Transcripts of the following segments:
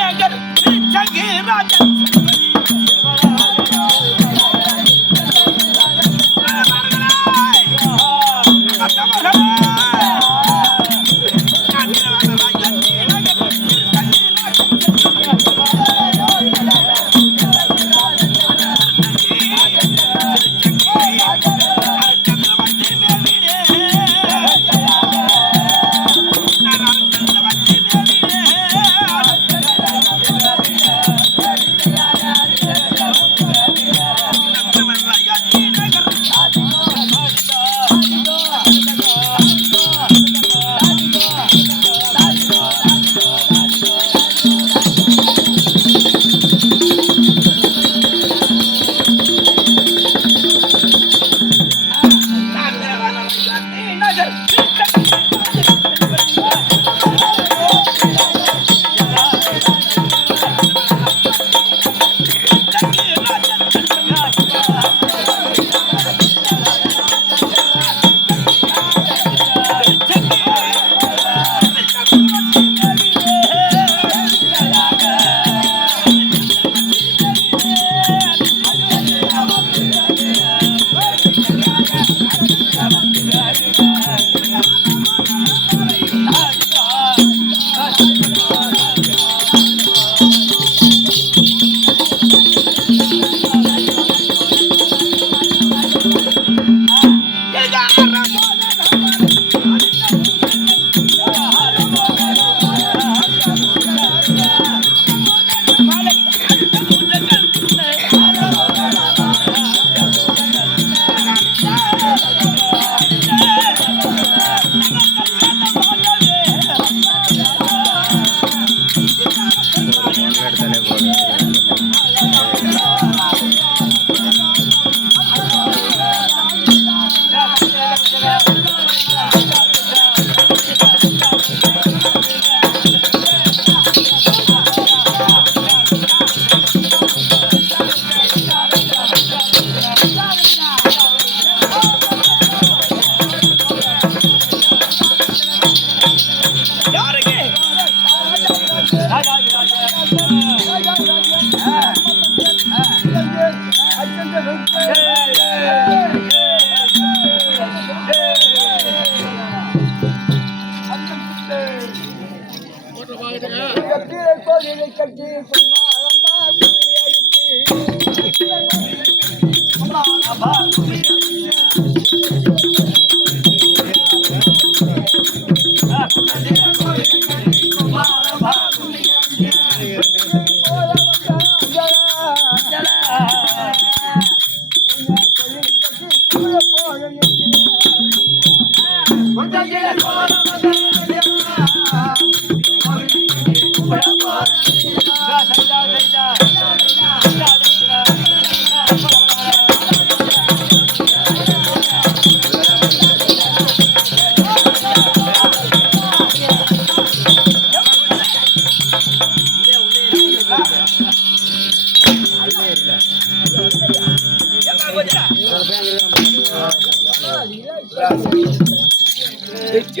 நகர் ராஜன்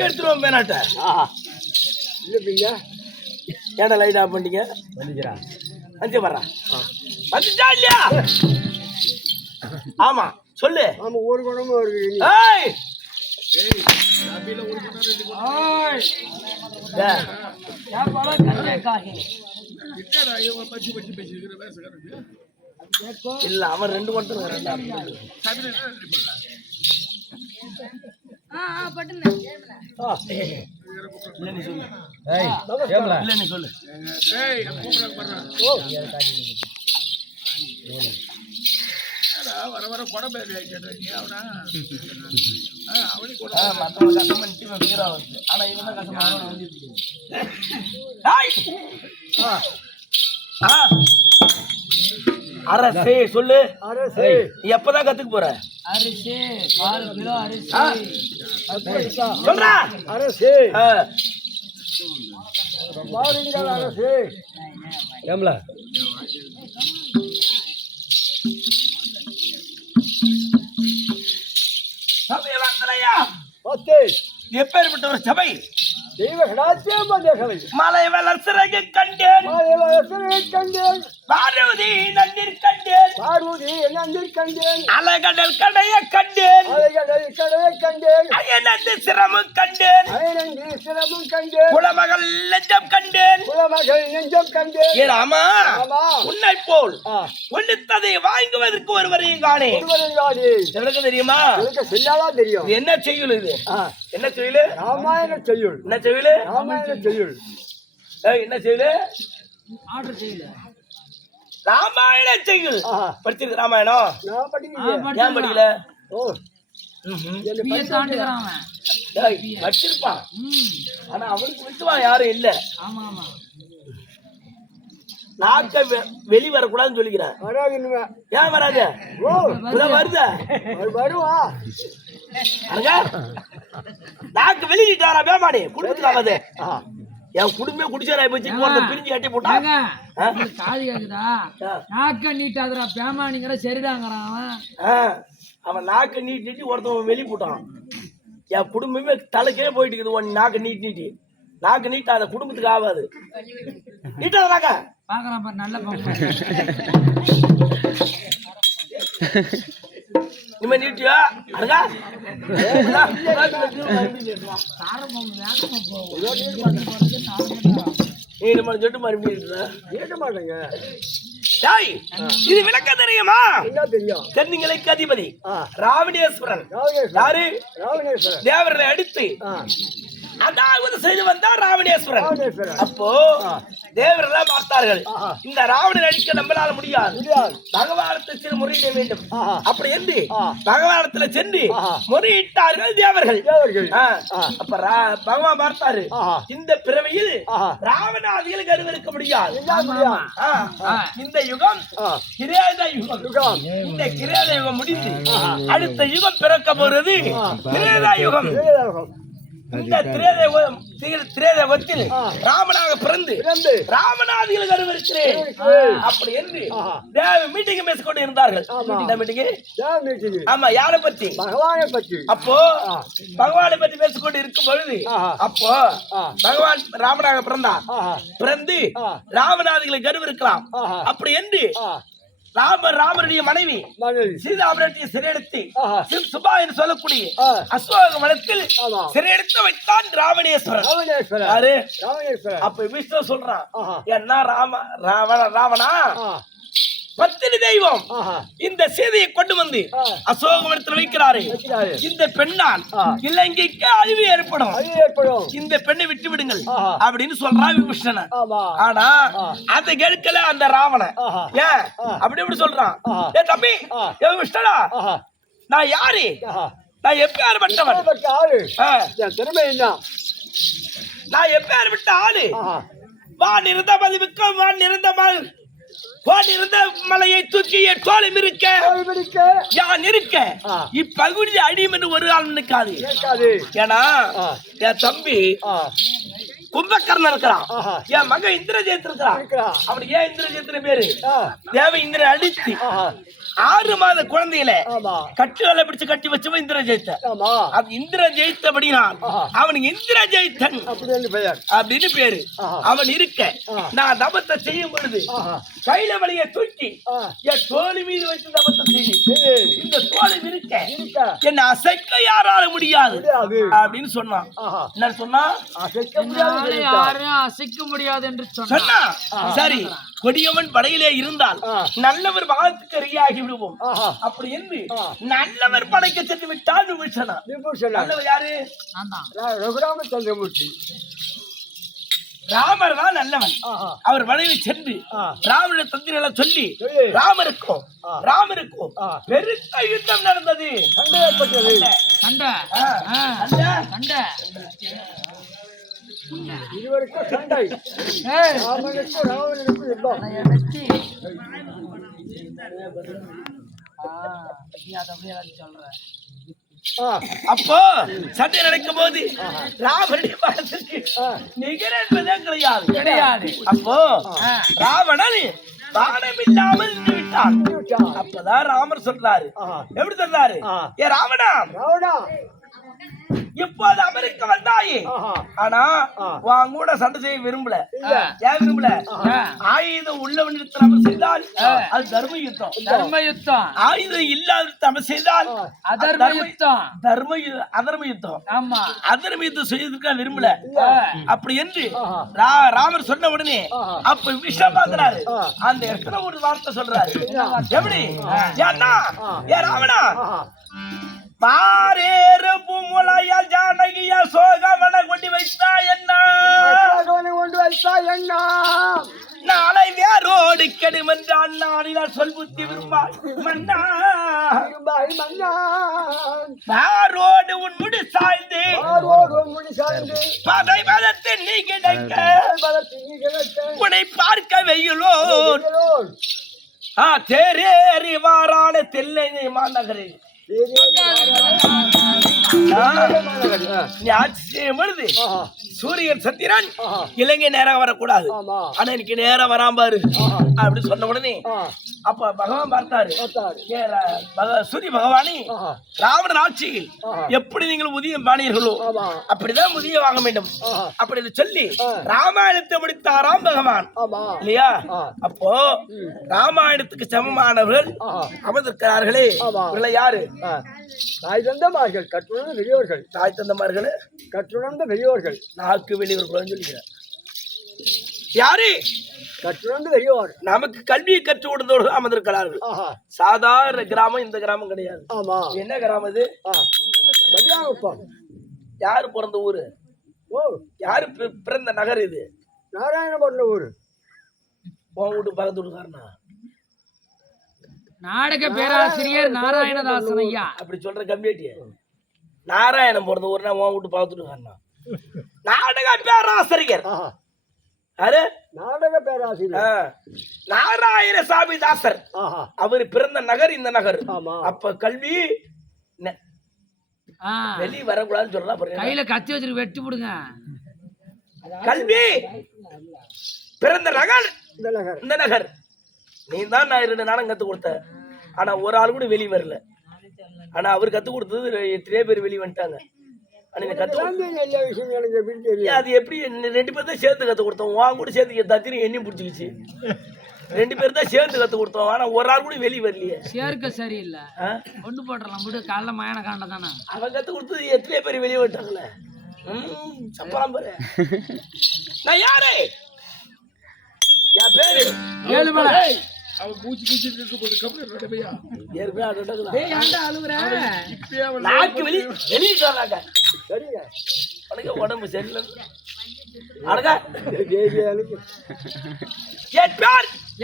எடுத்துருவோம் மேனாட்ட ஏடா light off பண்ணிட்டீங்க வந்து வர்றா வந்துட்டா இல்லையா? ஆமா சொல்லு. ஆமா ஒரு குணமா இருக்கு. ஏய் அபில ஒரு குணம் ரெண்டு குணம். ஏய் யா பாலா கண்ணே காஹி என்னடா இவங்க பச்சி பச்சி பேசிக்கிற பேசறாரு. இல்ல அவன் ரெண்டு மட்டும் வரல. சபில என்ன பண்ணா? பட்டுன இல்ல நீ சொல்லு. ஏய் கேமரா இல்ல நீ சொல்லு. ஏய் கூப்பிடுறாங்க பாரு. ஓ வர வர கொடை பேர் கேட்டீங்க அவனா அவனி கொடை மத்தவங்க கஷ்டம் பண்ணி வீரா வந்து ஆனா இவன் கஷ்டமா வந்துருக்கு. அரசே சொல்லு. அரசே எப்பதான் கத்துக்க போற? அரிசி 4 கிலோ அரிசி சொல்றா. அரசே பாருங்கள் அரசே ஏம்ல சமயவர்த்தனையா ஓகே எப்பேற்பட்ட ஒரு சபை தெய்வ கடாட்சியம் வந்த சபை மலை வளர்ச்சியை கண்டேன் கண்டேன் பார்வதி நன்னீர் கண்டேன் பார்வதி நன்னீர் கண்டேன் அலைகடல் கடைய கண்டேன் அலைகடல் கடையை கண்டேன் அயனந்து சிரமம் கண்டேன் அயனந்து சிரமும் கண்டேன் குலமகள் நெஞ்சம் கண்டேன் குலமகள் நெஞ்சம் கண்டேன் ஏ ராமா உன்னை போல் ஒன்றுத்ததை வாங்குவதற்கு ஒருவரையும் காணே எனக்கு தெரியுமா எனக்கு சொல்லாதான் தெரியும் என்ன செய்யுள் இது என்ன செய்யுள் ராமாயண செய்யுள் என்ன செய்யுள் ராமாயண செய்யுள் என்ன செய்யுள் ஆர்டர் செய்யல ராமாயண செய்யுள் படிச்சிருக்கு ராமாயணம் நான் படிக்கிறேன் ஏன் படிக்கல ஓ நீ தாண்டுறான் படிச்சிருப்பான் ஆனா அவனுக்கு விட்டுவான் யாரும் இல்ல ஆமா ஆமா நாக்க வெளி வரக்கூடாதுன்னு சொல்லிக்கிறேன் வராது இனிமே ஏன் வராது ஓ வருத வருவா நாக்கு வெளியிட்டாரா பேமாடி குடும்பத்துக்கு அது என் குடும்பமே குடிச்சாராய் போச்சு போறத பிரிஞ்சு கட்டி போட்டாங்க காது கேக்குதா நாக்க நீட்டாதுடா பேமானிங்கிற சரிதாங்கிறான் அவன் நாக்க நீட்டி ஒருத்தவன் வெளி போட்டான் என் குடும்பமே தலைக்கே போயிட்டு இருக்குது ஒன்னு நாக்க நீட்டி நாக்கு நீட்டாத குடும்பத்துக்கு ஆகாது நீட்டாதாக்க பாக்குறான் பாரு நல்ல இனிமே நீட்டியா அடங்கா நீ நம்ம சொட்டு மறுபடியும் இது விளக்க தெரியுமா தெரியும் தென்னிங்களுக்கு அதிபதி ராவணேஸ்வரன் யாரு தேவரை அடுத்து அதாவது செய்து வந்தார் ராவணேஸ்வரன் அப்போ தேவரெல்லாம் பார்த்தார்கள் இந்த ராவணன் அடிக்க நம்மளால முடியாது பகவானத்தை சென்று முறையிட வேண்டும் அப்படி என்று பகவானத்துல சென்று முறையிட்டார்கள் தேவர்கள் அப்ப பகவான் பார்த்தாரு இந்த பிறவியில் ராவணாதிகளுக்கு அருவருக்க முடியாது இந்த யுகம் கிரேத யுகம் இந்த கிரேத யுகம் முடிந்து அடுத்த யுகம் பிறக்க போறது கிரேத யுகம் இந்த திரேதவத்தில் ராமனாக பிறந்து ராமநாதிகளுக்கு அருவருக்கிறேன் அப்படி என்று தேவ மீட்டிங் பேசிக்கொண்டு இருந்தார்கள். இந்த மீட்டிங் ஆமா யாரை பத்தி பகவானை பற்றி. அப்போ பகவானை பத்தி பேசிக்கொண்டு இருக்கும் பொழுது அப்போ பகவான் ராமனாக பிறந்தார். பிறந்து ராமநாதிகளுக்கு அருவருக்கலாம் அப்படி என்று ராமருடைய மனைவி சீதாபுரத்தை சிறையெடுத்து சுபா என்று சொல்லக்கூடிய அசோக வனத்தில் சிறையெடுத்து வைத்தான் ராவணேஸ்வரன். அப்ப விஷ்ணு சொல்றான் என்ன ராவணா பத்தினி தெய்வம் இந்த சீதையை கொண்டு வந்து அசோகவனத்தில் வைக்கிறாரு. இந்த பெண்ணால் இலங்கைக்கு அழிவு ஏற்படும், இந்த பெண்ணை விட்டு விடுங்கள் அப்படின்னு சொல்றான் விபீஷணன். ஆனா அதை கேட்கல அந்த ராவணன். ஏன் அப்படி எப்படி சொல்றான்? ஏ தம்பி விபீஷணா, நான் யாரு? நான் எப்பயாரு பட்டவன்? திறமை என்ன? நான் எப்பயாரு விட்ட ஆளு? வான் இருந்த மதிவுக்கு வான் இருந்த இருந்த மலையை தூக்கி என் தோலை இருக்க யான் இருக்க இப்பகுதி அடியும் என்று ஒரு ஆள் நினைக்காது. ஏன்னா என் தம்பி கும்பகர்ணன் இருக்கிறான், என் மகன் இந்திரஜித் இருக்கிறான். அவனுக்கு ஏன் இந்திரஜித் பேரு? தேவ இந்திரன் அடித்து 6 மாத குழந்தையில கட்டுகளை பிடிச்சு கட்டி வச்சவன் இந்திர ஜெயித்த. அது இந்திர ஜெயித்தபடினால் அவனுக்கு இந்திர ஜெயித்தன் அப்படின்னு பேரு. அவன் இருக்க நான் தபத்தை செய்யும் பொழுது கையில வழியை தூக்கி என் தோழி மீது வைத்து தபத்தை செய்ய இந்த தோழி இருக்க என்ன அசைக்க யாரால முடியாது அப்படின்னு சொன்னான். என்ன சொன்னா? யாரும் அசைக்க முடியாது என்று சொன்னா. சரி, கொடியவன் படையிலே இருந்தால் நல்லவர் வாழ்த்துக்கு ரியாகி விடுவோம். அப்படி என்று நல்லவர் படைக்க சென்று விட்டால் விபூஷணன். நல்லவர் யாரு? ரகுராமச்சந்திரமூர்த்தி. ராமர் தான் நல்லவன். அவர் வளைவை சென்று ராமனுடைய தந்திரங்களை சொல்லி ராமருக்கும் பெருத்த யுத்தம் நடந்தது. சண்டை ஏற்பட்டது. இருவருக்கும் சண்டை. ராமனுக்கும் ராவணனுக்கும் யுத்தம். அப்போ சண்டை நடக்கும் போது ராவனுடைய மனதிற்கு நிகர் என்பதே கிடையாது. அப்போ ராவணன் பானம் இல்லாமல் நின்று விட்டான். அப்பதான் ராமர் சொல்றாரு, எப்படி சொல்றாரு? ஏ ராவணா, இப்போது அமெரிக்கா வந்தாயே, ஆனா உன் கூட சண்டை செய்ய விரும்பல. ஏன் விரும்பல? ஆயுதம் உள்ளவன் நம்ம செய்தால் அது தர்ம யுத்தம். தர்ம யுத்தம். ஆயுதம் இல்லாத நம்ம செய்தால் அதர்ம யுத்தம். அதர்ம யுத்தம். ஆமா, அதர்ம யுத்தம் செய்யறதுக்கா விரும்பல. அப்படி என்று ராமர் சொன்ன உடனே அப்ப விஷயம் பாக்குறாரு. அந்த இடத்துல ஒரு வார்த்தை சொல்றாரு. எப்படி? ஏன்னா ஏ ராவணா, பாரேறு பூமுலையால் ஜானகிய சோகவன கொண்டு வைத்தா என்ன, நாளை வேரோடு கெடுமென்றான் நாளினால் சொல் புத்தி விரும்பாய் மன்னா. பாரோடு உன் முடி சாய்ந்து பதை பதத்தில் நீ கிடைக்க உன்னை பார்க்க வெயிலோ தேரேறி வாரான தெல்லை மாநகரில் சூரியன் சந்திரன் இலங்கை நேரம் வரக்கூடாது, ஆனா எனக்கு நேரம் வராம பாரு அப்படி சொன்ன உடனே அப்ப பகவான் பார்த்தாரு. சூரிய பகவானி ராவணன் ஆட்சியில் எப்படி நீங்கள் உதயம் பாணீர்களோ அப்படிதான் உதயம் வாங்க வேண்டும் அப்படின்னு சொல்லி ராமாயணத்தை முடித்தாராம் பகவான் இல்லையா? அப்போ ராமாயணத்துக்கு சமமானவர்கள் அமர்ந்திருக்கிறார்களே, இவர்கள் யாரு? தாய் தந்தமார்கள், கற்றுணர்ந்த பெரியோர்கள். தாய் தந்தமார்கள், கற்றுணர்ந்த பெரியோர்கள். நாக்கு வெளியூர்கள் சொல்லிக்கிறேன். யாரு? கற்றுணர்ந்த பெரியோர். நமக்கு கல்வியை கற்றுக் கொடுத்தவர்கள் அமர்ந்திருக்கிறார்கள். சாதாரண கிராமம் இந்த கிராமம் கிடையாது. ஆமா. என்ன கிராமம் இது? பலியாகுப்பம். யாரு பிறந்த ஊரு? யாரு பிறந்த நகர் இது? நாராயணபுரம் ஊரு. உன் வீட்டு பக்கத்து வீட்டுக்காரனா? நாடக பேராசிரியர் நாராயணதாசன் ஐயா. அப்படி சொல்ற கம்யூனிட்டி நாராயணம் பிறந்த ஊர்னா உன் வீட்டு பக்கத்து வீட்டுக்காரனா? நாடக பேராசிரியர் யாரு? நாடக பேராசிரியர் நாராயணசாமி தாசர். அவர் பிறந்த நகர் இந்த நகர். அப்ப கல்வி வெளியே வரக்கூடாதுன்னு சொல்லலாம். கையில கத்தி வச்சிருக்கு, வெட்டி விடுங்க. கல்வி பிறந்த நகர் இந்த நகர். நீ தான் நான் 2 நாளும் கத்து கொடுத்த, ஆனா ஒரு ஆள் கூட வெளியே வரல. ஆனா அவர் கத்து கொடுத்தது எத்தனையோ பேர் வெளியே வந்துட்டாங்க. அது எப்படி 2 பேர் தான் சேர்த்து கத்து கொடுத்தோம். உன் கூட சேர்த்து தத்திரி எண்ணி பிடிச்சிக்கிச்சு. 2 பேர் தான் சேர்த்து கத்து கொடுத்தோம், ஆனா ஒரு ஆள் கூட வெளியே வரலையே. சேர்க்க சரியில்லை, கொண்டு போட்டுறலாம். விடு, காலைல மயான காண்ட தானே. அவன் கத்து கொடுத்தது எத்தனையோ பேர் வெளியே வந்துட்டாங்களே. சப்பலாம் பாரு. நான் யாரு? என் பேரு ஏழுமலை. அவன் மூச்சு கீச்சிட்டு இருக்க போது கம்ப்ளீட் நடப்பையா உடம்பு சரியில்லை.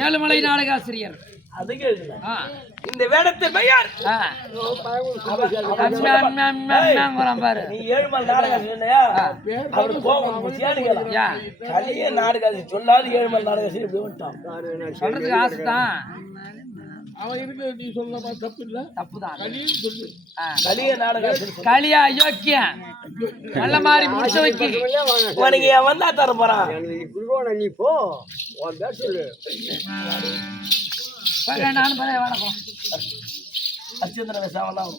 ஏழுமலை நாடகாசிரியர். இந்த வேடத்தை பெயர் நீ ஏழுமலை நாடகாசிரியர். அவரு கலிய நாடகாசி சொல்லாது ஏழுமலை நாடகாசிரியர் இப்படி வந்துட்டான். சொல்றதுக்கு ஆசைதான். அவன் இருக்கு, நீ சொல்லமா தப்பு இல்ல, தப்புதான். சொல்லு. கலிய நாடகாசிரியர் கலியா யோக்கியம் நல்ல மாதிரி முடிச்சு வைக்க உனக்கு வந்தா தர போறான். நீ போ சொல்லு. நானும் பழைய வணக்கம் அச்சந்திர விசாவெல்லாம்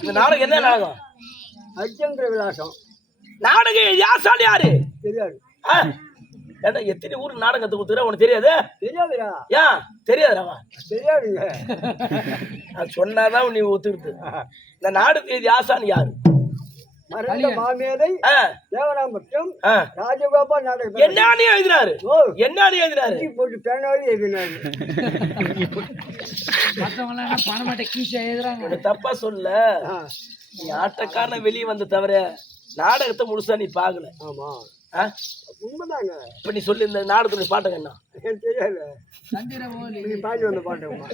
இந்த நாடகம் என்ன நாடகம்? அச்சந்திர விலாசம் நாடகம். யாசால் யாரு? தெரியாது. ஏன்னா எத்தனை ஊருக்கு நாடகம் கத்து கொடுத்துற உனக்கு தெரியாது? தெரியாதுடா. ஏன் தெரியாதுடா? தெரியாதுங்க. நான் சொன்னாதான் நீ ஒத்துக்கிட்டு. இந்த நாடகம் யாசான் யாரு? மாமேதை தேவராம்பட்டம் ராஜகோபால் நாடகம். என்ன எழுதினாரு? என்ன எழுதினாரு? போட்டு பேனாவே எழுதினாரு. மத்தவங்க பணமாட்ட கீழே எழுதுறாங்க. தப்பா சொல்ல, நீ ஆட்டக்காரன வெளியே வந்த தவிர நாடகத்தை முழுசா நீ பாக்கல. ஆமா உண்மைதாங்க. இப்ப நீ சொல்லி இந்த நாடகத்துடைய பாட்டுங்க என்ன தெரியாது. பாடி வந்த பாட்டுமா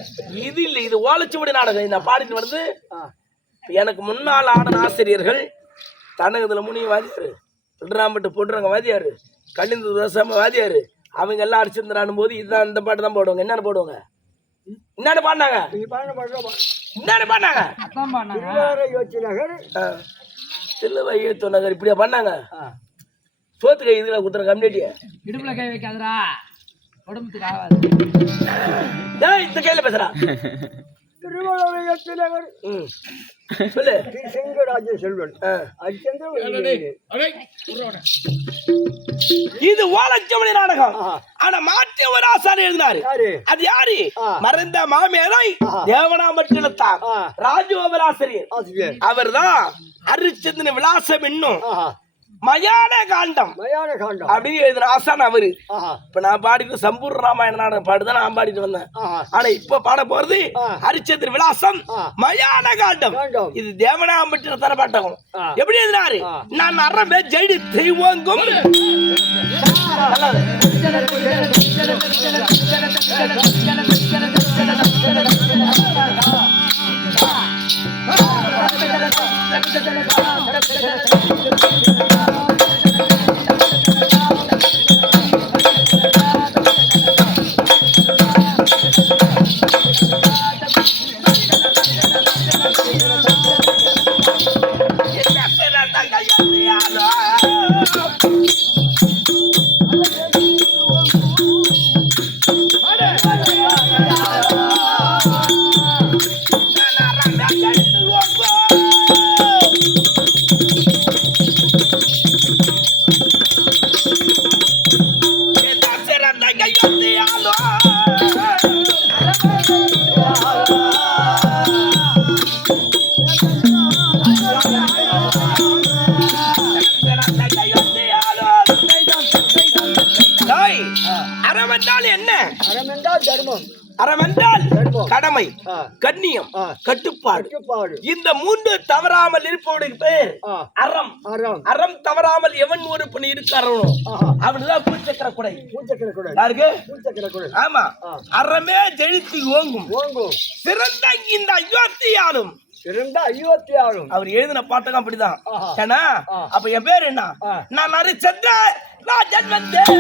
இது இல்ல, இது ஓலைச்சுவடி நாடகம். நான் பாடிட்டு வந்து எனக்கு முன்னால் ஆடின ஆசிரியர்கள் தனகத்துல முனி வாதியாரு, திருராம்பட்டு பொடுறவங்க வாதியாரு, கலிந்து தோசாம வாதியாரு, அவங்க எல்லாம் அடிச்சிருந்தாடும் போது இதுதான் இந்த பாட்டு தான் போடுவாங்க. என்னென்ன போடுவாங்க? என்னென்ன பாடினாங்க? என்னென்ன பாடினாங்க? சிலுவை நகர் இப்படியா பண்ணாங்க சோத்து கை இதுல குத்துற கம்யூனிட்டிய இடுப்புல கை வைக்காதடா உடம்புக்கு ஆகாது இந்த கையில பேசுறா திருவள்ளுவர் நகர் சொல்லு செங்கராஜ செல்வன் இது ஓலச்சமணி நாடகம் ஆனா மாற்றி ஒரு ஆசாரி எழுதினாரு அது யாரு மறைந்த மாமேதை தேவனாம்பட்டினத்தார் ராஜகோபராசிரியர் அவர்தான் அரிச்சந்திரன் விலாசம் என்னும் மயான காண்டம் அப்படின்னு எழுதுன ஆசான் அவரு இப்ப நான் பாடிட்டு சம்பூர்ண ராமாயண நாடகம் பாடுதான் நான் பாடிட்டு வந்தேன் ஆனா இப்ப பாட போறது ஹரிச்சந்திர விலாசம் மயான காண்டம் இது தேவனாம்பட்டின தர பாட்டகம் எப்படி எழுதினாரு நான் அறமே ஜெயிடி தெய்வங்கும் அறமென்றால் கடமை கண்ணியம் கட்டுப்பாடு இந்த மூன்று தவறாமல் இருப்பவனுக்கு பேர் அறம் அறம் தவறாமல் எவன் ஒரு பணி இருக்காரோ அவனுதான் பூச்சக்கர குடை யாருக்கு ஆமா அறமே ஜெயித்து ஓங்கும் சிறந்த இந்த அயோத்தியாலும் அவர் எழுதின பாட்டகம் அப்படிதான் ஏன்னா அப்ப என் பேர் என்ன நான் ஹரிச்சந்திர ராஜன் வந்தேன்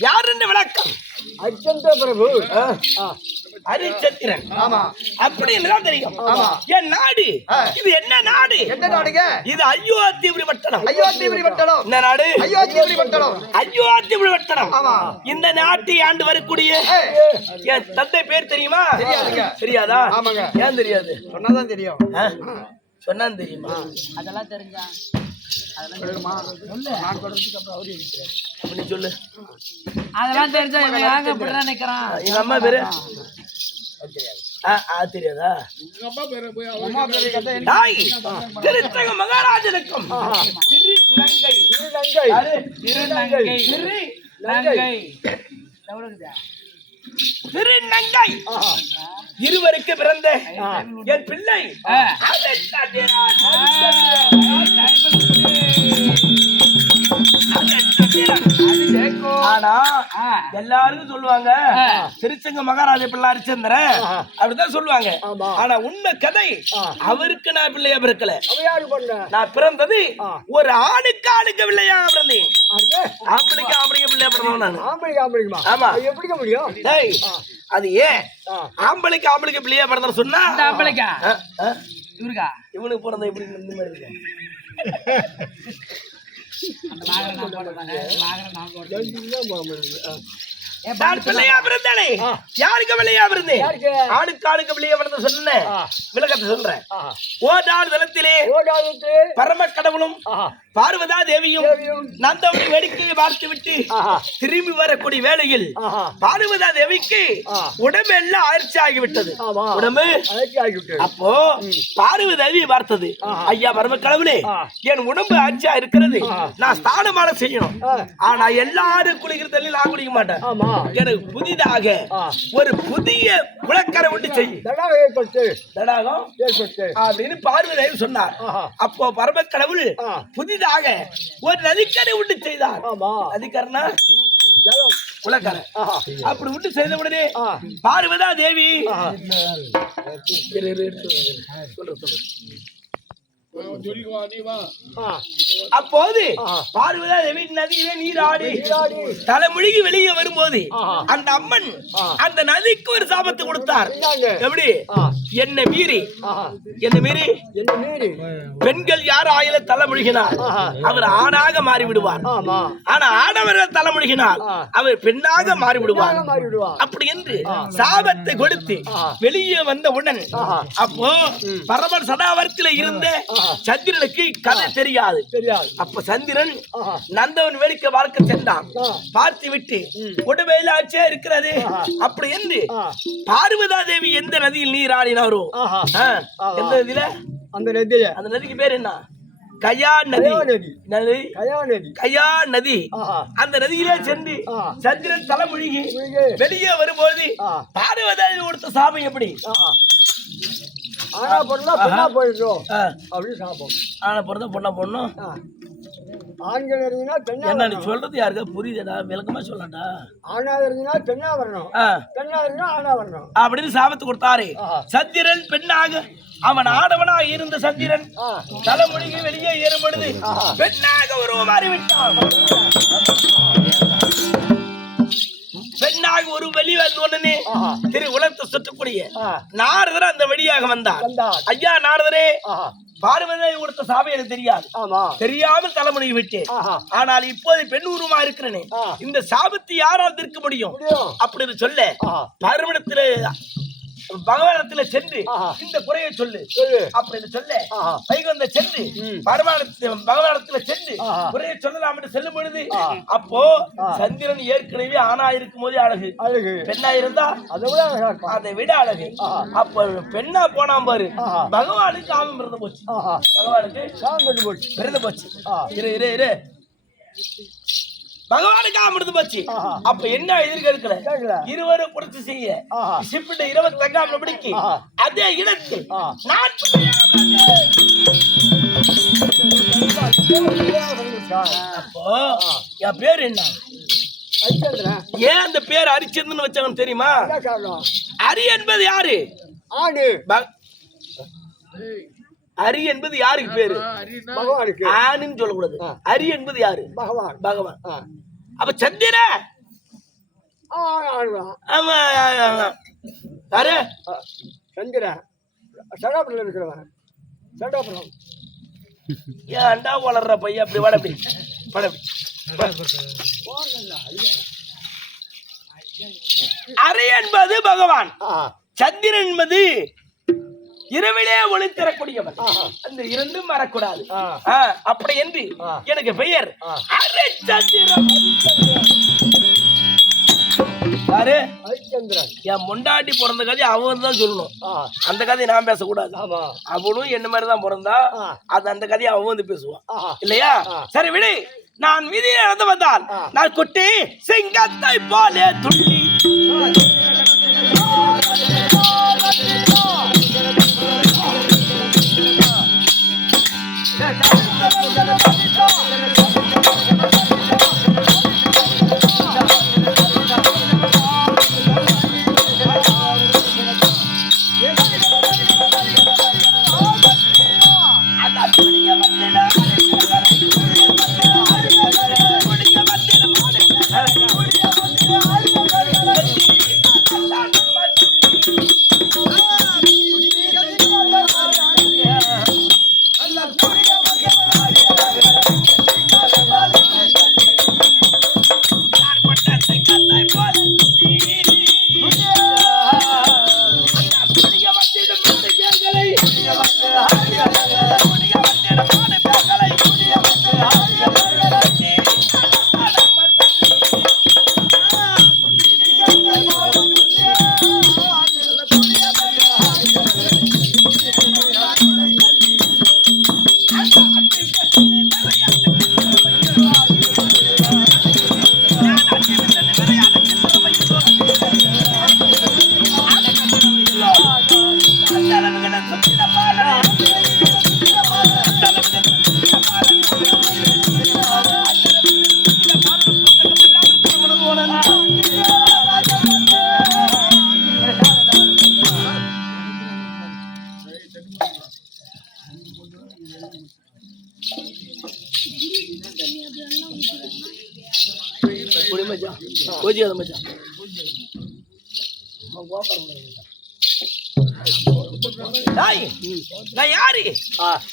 யார் என்று விளக்கம் அச்சந்திர பிரபு ஹரிச்சந்திரன் அப்படின்னு தெரியும் என் நாடு இது என்ன நாடு இது அயோத்திபுரி பட்டணம் என்ன நாடு அயோத்திபுரி பட்டணம் இந்த நாட்டை ஆண்டு வரக்கூடிய என் தந்தை பேர் தெரியுமா தெரியாதா ஏன் தெரியாது சொன்னாதான் தெரியும் சொன்னா தெரியுமா அதெல்லாம் தெரிஞ்சா அப்படி சொல்லு. அதெல்லாம் தெரிஞ்சா இவன் ஏங்க இப்படிதான் நிக்கிறான்? எங்க அம்மா பேரு தெரியாதா? திருத்தங்க மகாராஜனுக்கும் திருநங்கை இருவருக்கு பிறந்த என் பிள்ளை ஆனா எல்லாரும் சொல்லுவாங்க திருச்செங்க மகாராஜ பிள்ளை ஹரிச்சந்திரன் அப்படிதான் சொல்லுவாங்க. ஆனா உண்மை கதை அவருக்கு நான் பிள்ளையா பிறக்கல. நான் பிறந்தது ஒரு ஆணுக்கு பிள்ளையா பிறந்தேன். ஆம்பளைக்கு பிள்ளையா பிறந்தவன் நான். ஆமா, எப்படி முடியும்? அது ஏன் ஆம்பளைக்கு பிள்ளையா பிறந்த சொன்னா ஆம்பளைக்கா இவருக்கா இவனுக்கு பிறந்த எப்படி இந்த மாதிரி இருக்கு? நான் பிள்ளையா பிறந்தானே யாருக்கு பிள்ளையா பிறந்தேன்? ஆணுக்கு பிள்ளையா பிறந்த சொன்னேன். விளக்கத்தை சொல்றேன். ஓடாள் தளத்திலே பரம கடவுளும் பார்வதா தேவியும் நந்தவனை வேடிக்கையை பார்த்து விட்டு திரும்பி வரக்கூடிய வேளையில் பார்வதா தேவிக்கு உடம்பு எல்லாம் ஆயிற்சி ஆகிவிட்டது. உடம்பு அப்போ பார்வதி பார்த்தது, ஐயா பரம கடவுளே, என் உடம்பு ஆட்சியா இருக்கிறது, நான் ஸ்தானமான செய்யணும். ஆனா எல்லாரும் குளிக்கிற தண்ணி நான் குடிக்க மாட்டேன். எனக்கு புதிதாக ஒரு புதிய குளக்கரை ஒன்று செய்யும் அப்படின்னு பார்வதி சொன்னார். அப்போ பரம கடவுள் புதிதாக ஒரு நதிக்கரை விட்டு செய்தார். நதிக்கரைனா குளக்கரை. அப்படி விட்டு செய்த உடனே பார்வதா தேவி அப்போது பார்வதா தேவி நதியிலே நீராடி தலைமுழுகி வெளியே வரும்போது அந்த அம்மன் அந்த நதிக்கு ஒரு சாபத்தை கொடுத்தார். எப்படி? என்ன மீறி பெண்கள் யார் ஆயில தலைமுழுகினார் அவர் ஆணாக மாறி விடுவார். ஆனா ஆடவர்கள் தலைமுழுகினார் அவர் பெண்ணாக மாறி விடுவார். அப்படி என்று சாபத்தை கொடுத்து வெளியே வந்தவுடன் அப்போ பரமன் சதாவரத்தில் இருந்த சந்திரனுக்கு கதை தெரியாது. அப்ப சந்திரன் நந்தவன் வேடிக்கை பார்க்க சென்றான். பார்த்து விட்டு உடம்பையில ஆச்சே இருக்கிறது அப்படி என்று பார்வதா தேவி எந்த நதியில் நீராடினாரோ எந்த நதியில அந்த நதிக்கு பேர் என்ன? கயா நதி. அந்த நதியிலே சென்று சந்திரன் தலைமுழுகி வெளியே வரும்போது பார்வதா தேவி கொடுத்த சாபம் எப்படி? ஆனா பொண்ணா பொண்ணா போயிடும் அப்படின்னு சாப்பிடும். ஆனா பொண்ணா பொண்ணா போடணும். ஆண்கள் இருந்தீங்கன்னா பெண்ணா என்ன நீ சொல்றது யாருக்கா புரியுதடா? விளக்கமா சொல்லடா. ஆணா இருந்தீங்கன்னா பெண்ணா வரணும், பெண்ணா இருந்தா ஆணா வரணும் அப்படின்னு சாபத்து கொடுத்தாரு. சந்திரன் பெண்ணாக அவன் ஆடவனாக இருந்த சந்திரன் தலைமுழுகி வெளியே ஏறும் பொழுது பெண்ணாக உருவம் மாறிவிட்டான். பெண்ணாக ஒரு வெளி வந்த உடனே திரு உலகத்தை சுற்றக்கூடிய நாரதர் அந்த வழியாக வந்தார். ஐயா நாரதரே, பார்வதி கொடுத்த சாபம் எனக்கு தெரியாது, தெரியாமல் தலைமுறை விட்டேன். ஆனால் இப்போது பெண் உருவமா இருக்கிறேனே, இந்த சாபத்தை யாரால் தீர்க்க முடியும் அப்படின்னு சொல்ல பருவனத்திலே பகவானத்துல சென்று இந்த குறையை சொல்லு அப்படின்னு சொல்ல வைகுந்த சென்று பகவானத்துல சென்று குறையை சொல்லலாம் என்று செல்லும் பொழுது அப்போ சந்திரன் ஏற்கனவே ஆணா இருக்கும் போதே அழகு, பெண்ணா இருந்தா அதை விட அழகு. அப்ப பெண்ணா போனா பாரு, பகவானுக்கு ஆபம் பிறந்து போச்சு. பகவானுக்கு பிறந்து போச்சு. இரு பகவானுக்கு அமிர்ந்து போச்சு. அப்ப என்ன எதிர்கல இருவரும் புரட்சி செய்ய சிப்பிட்ட 22 மணிக்கு அதே இடத்தில் அப்போ என் பேர் என்ன? ஏன் அந்த பேர் ஹரிச்சந்திரன் வச்சவன் தெரியுமா? ஹரி என்பது யாரு? ஹரி என்பது யாருக்கு பேரு? ஆணுன்னு சொல்லக்கூடாது. ஹரி என்பது யாரு? பகவான். அப்ப சந்திர யாரு? சந்திர சடாபுரம் இருக்கிறவன். சடாபுரம் ஏன்டா வளர்ற பையன் அப்படி வடப்படி ஹரி என்பது பகவான், சந்திரன் என்பது இரவிலே ஒளி தரக்கூடியவன். அந்த இரண்டும் வரக்கூடாது. அப்படி என்று எனக்கு பெயர் ஹரிச்சந்திரன். யாரு? ஹரிச்சந்திரன். என் முண்டாட்டி பிறந்த கதை அவன் தான் சொல்லணும். அந்த கதையை நான் பேசக்கூடாது. அவனும் என்ன மாதிரிதான் பிறந்தா. அது அந்த கதையை அவன் வந்து பேசுவான் இல்லையா? சரி விடு. நான் வீதியில் நடந்து வந்தால் நான் குட்டி சிங்கத்தை போலே துள்ளி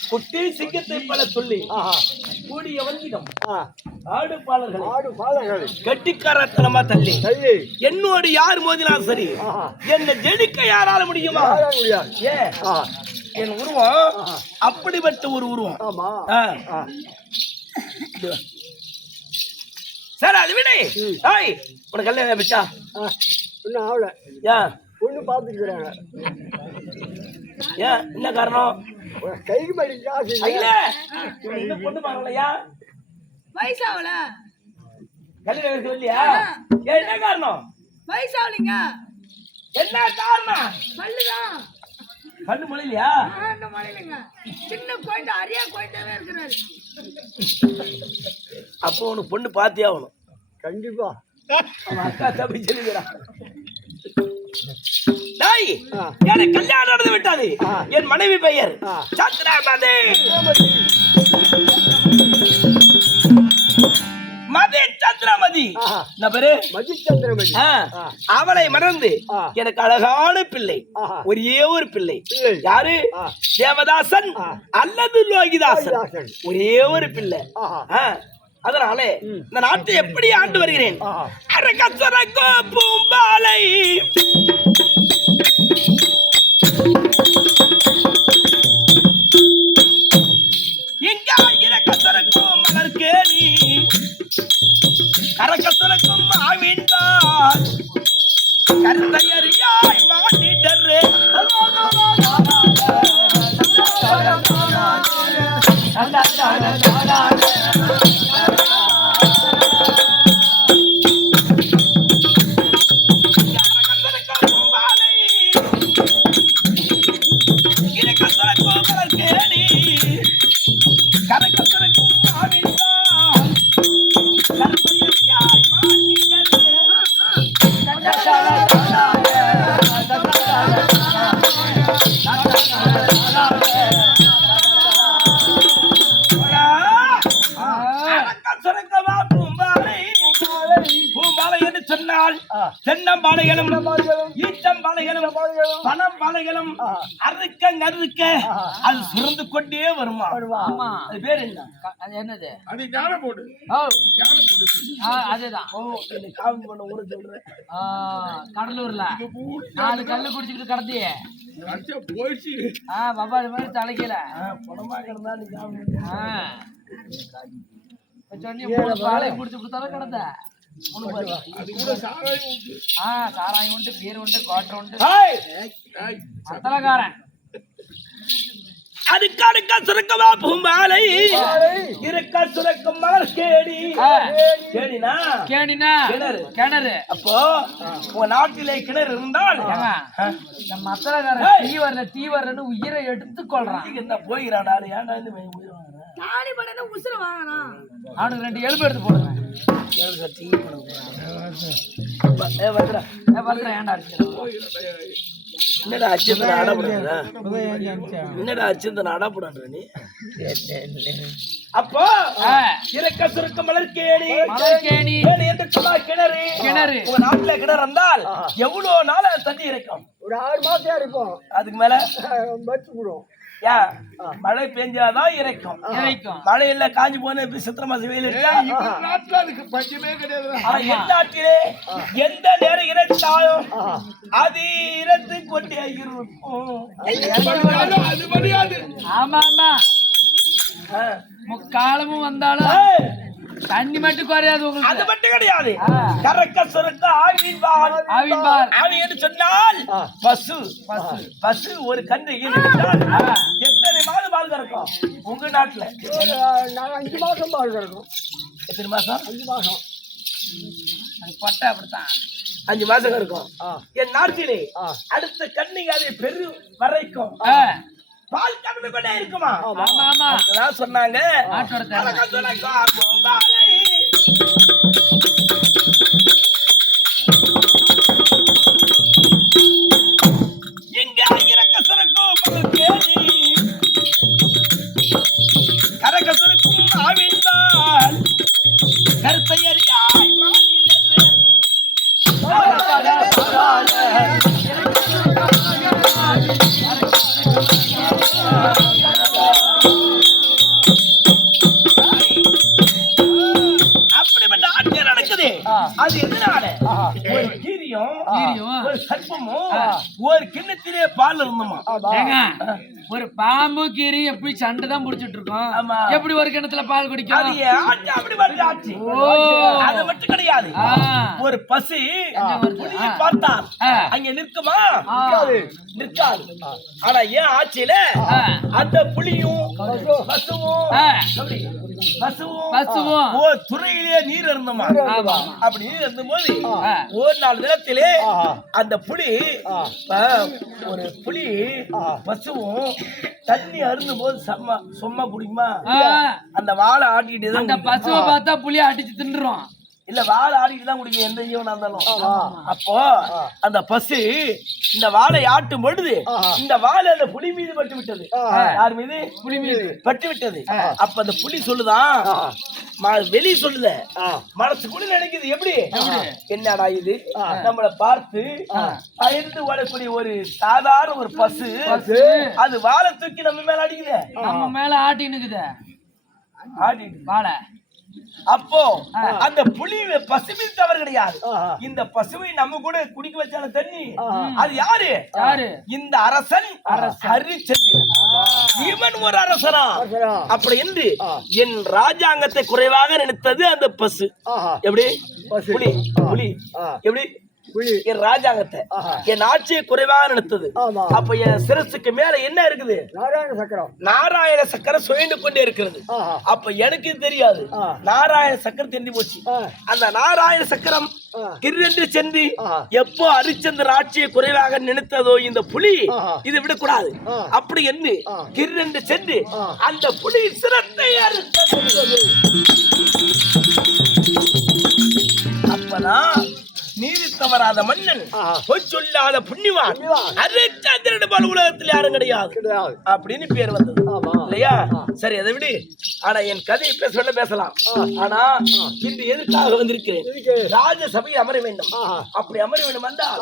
குட்டி சிங்கத்தை பல சொல்லி கூடிய வங்கிடம் ஆடு பாலர்கள் கட்டிக்காரத்தனமா தள்ளி என்னோடு யார் மோதினாலும் சரி என்ன ஜெயிக்க யாரால முடியுமா? என் உருவம் அப்படிப்பட்ட ஒரு உருவம். சரி அது விட உனக்கு கல்யாணம் ஆயிடுச்சா? இன்னும் ஆகல. ஏன்? பொண்ணு பார்த்துருக்குறாங்க. ஏன்? என்ன காரணம்? கைக்கு மடி காசு இந்த பொண்ணு பாக்கலையா? வயசாவல கல்யாணம் இல்லையா? என்ன காரணம்? வயசாவலிங்க. என்ன காரணம்? பல்லுதான். கண்ணு மொழிலையா? மொழிலைங்க. சின்ன குழந்தை அரியா குழந்தைவே இருக்கிறாரு. அப்போ உனக்கு பொண்ணு பாத்தியா ஆகணும். கண்டிப்பா. அவன் அக்கா தம்பி சொல்லுகிறான். எனக்கு கல்யாணம் நடந்து விட்டது. என் மனைவி பெயர் சந்திரமதி. மதி சந்திரமதி. சந்திரமதி. அவளை மறந்து எனக்கு அழகான பிள்ளை, ஒரே ஒரு பிள்ளை. யாரு? தேவதாசன் அல்லது லோகிதாசன். ஒரே ஒரு பிள்ளை. அதனால இந்த நாட்டை எப்படி ஆண்டு வருகிறேன். அரக்கசரக்கோ பூம்பாலை இங்க இரக்கசரக்கும் மலர்கேணி கரக்கசரக்கும் ஆவின்தான் கருத்தையறியாய் மானிடரே. தென்னம்பாளைகளும் ஈச்சம்பாளைகளும் பணம்பாளைகளும் அறுக்க நறுக்க அது சுரந்து கொண்டே வருமா? அது பேர் என்ன? அது என்னது? அது ஞான போடு. அதுதான். காவல் பண்ண ஊரை சொல்றேன். கடலூர்ல 4 கல்லு குடிச்சிட்டு கடத்தி போயிடுச்சு. பப்பாளி மாதிரி தலைக்கல பணமா கிடந்தா நீ சொன்னி பாலை குடிச்சு கொடுத்தாலும் கிடந்த அது கூட சாராயம் உண்டு. சாராயம் உண்டு, பீர் உண்டு, கோட்டை உண்டு, ஏய், மத்தலக்காரன் அடுக்கடுக்க சுருக்கமா பூமாலை இருக்க சுருக்கம் மலர் கேடி கேடினா கேணினா கிணறு. கிணறு. அப்போ உங்க நாட்டிலே கிணறு இருந்தால் இந்த மத்தலக்காரன் தீ வரலன்னு உயிரை எடுத்து கொள்றான். என்ன போயிறான் நாடு ஏன்டா இந்த உயிர் வாங்குறேன் உசுர வாங்கணும். அவனுக்கு 2 எலும்பு எடுத்து போடுவேன். ஏன்டா என்னடா அச்சந்த அடப்படாத என்னடா அச்சந்த அடப்படாத நீ அப்போ இறக்க சுருக்க மலர்கேணி என்று சொன்னா கிணறு. கிணறு உங்க நாட்டுல கிணறு இருந்தால் எவ்வளவு நாள் தண்ணி இருக்கும்? ஒரு 6 மாசம் இருக்கும். அதுக்கு மேல பச்சு போடும். மழை பெஞ்சாதான் இறைக்கும். மழை இல்ல காஞ்சி போன சித்திரை மாசம் வெயில் நாட்டுல அதுக்கு பஞ்சமே கிடையாது. நாட்டிலே எந்த நேரம் இறைச்சாலும் அது இறந்து கொண்டே இருக்கும். அது முடியாது. ஆமா ஆமா, முக்காலமும் வந்தாலும் தண்ணி மட்டும் குறையாது உங்களுக்கு. அது மட்டும் கிடையாது. கறக்க சுரக்க ஆவின்பால் ஆவி என்று சொன்னால் பசு. பசு ஒரு கன்று ஈனுட்டால் எத்தனை மாதம் பால் கறக்கும்? உங்க நாட்டுல 5 மாசம் பால் கறக்கும். எத்தனை மாசம்? 5 மாசம். அது பட்டை அப்படித்தான் 5 மாசம் கறக்கும். என் நாட்டிலே அடுத்த கண்ணிங்க அதை பெரு வரைக்கும் பால் கறந்து கொண்டே இருக்குமா? சொன்னாங்க எங்க இறக்க சுரக்கும் கரக்க சுரக்கும் ஆவின்பால் கருத்தை அறியாய் அப்படிப்பட்ட ஆட்சியம் நடக்குது. அது எதனால? ஒரு கீரியும் ஒரு சர்ப்பமும் ஒரு கிண்ணத்திலே பால் இருந்தோமா? ஒரு பாம்பு கீரி எப்படி சண்டை தான் புடிச்சிட்டு இருக்கோம். எப்படி ஒரு கிணத்துல பால் குடிக்கும்? அது மட்டும் கிடையாது. ஒரு பசு புலியை பார்த்தால் அங்க நிற்குமா? நிற்காது. ஆனா ஏன் ஆட்சியில அந்த புலியும் பசுவும் ஒரு துறையிலே நீர் இருந்தோமா? அப்படி நீர் இருந்த போது ஒரு நாள் தினத்திலே அந்த புலி ஒரு புலி பசுவும் தண்ணி அருந்தும் போது சும்மா குடிக்குமா? அந்த வாழை ஆட்டிட்டு தான். அந்த பசுவை பார்த்தா புளிய அடிச்சு தின்றும். இல்ல வாழை ஆடிட்டு தான் குடிக்கும் எந்த ஜீவனா இருந்தாலும். அப்போ அந்த பசு இந்த வாழை ஆட்டும் பொழுது இந்த வாழை அந்த புலி மீது பட்டு விட்டது. யார் மீது? புலி மீது பட்டு விட்டது. அப்ப அந்த புலி சொல்லுதான், வெளி சொல்லுத மனசுக்குள்ள நினைக்குது. எப்படி? என்னடா இது நம்மளை பார்த்து பயந்து ஓடக்கூடிய ஒரு சாதாரண ஒரு பசு அது வாழை தூக்கி நம்ம மேல அடிக்குது, நம்ம மேல ஆட்டினுக்குது, ஆட்டிட்டு வாழை. அப்போ அந்த புலி பசுமை தவறு கிடையாது. இந்த பசுவை நம்ம கூட குடிக்க வச்சான தண்ணி அது யாரு? இந்த அரசன் ஹரிச்சந்திரன். இவன் ஒரு அரசனா? அப்படி என்று என் ராஜாங்கத்தை குறைவாக நினைத்தது அந்த பசு. எப்படி? புலி புலி எப்படி என் ராஜாங்கத்தை என் ஆட்சியை குறைவாக நினைத்தது. அப்ப என் சிரசுக்கு மேல என்ன இருக்குது? நாராயண சக்கரம் சுயந்து கொண்டே இருக்கிறது. அப்ப எனக்கு தெரியாது நாராயண சக்கரம் தெரிஞ்சு போச்சு. அந்த நாராயண சக்கரம் கிரென்று சென்று எப்போ ஹரிச்சந்திர ஆட்சியை குறைவாக நினைத்ததோ இந்த புலி இது விடக்கூடாது. அப்படி என்று கிரென்று சென்று அந்த புலி சிரத்தை அறுத்தது. அப்பதான் நீதி தவறாத மன்னன், பொய் சொல்லாத புண்ணியவான், ஹரிச்சந்திரன் போல உலகத்தில் யாரும் கிடையாது அப்படின்னு பேர் வந்தது இல்லையா? சரி, அதை விடு. ஆனா என் கதையை சொல்ல பேசலாம். ஆனா இன்று எதற்காக வந்திருக்கிறேன்? ராஜசபையில் அமர வேண்டும். அப்படி அமர வேண்டும் வந்தால்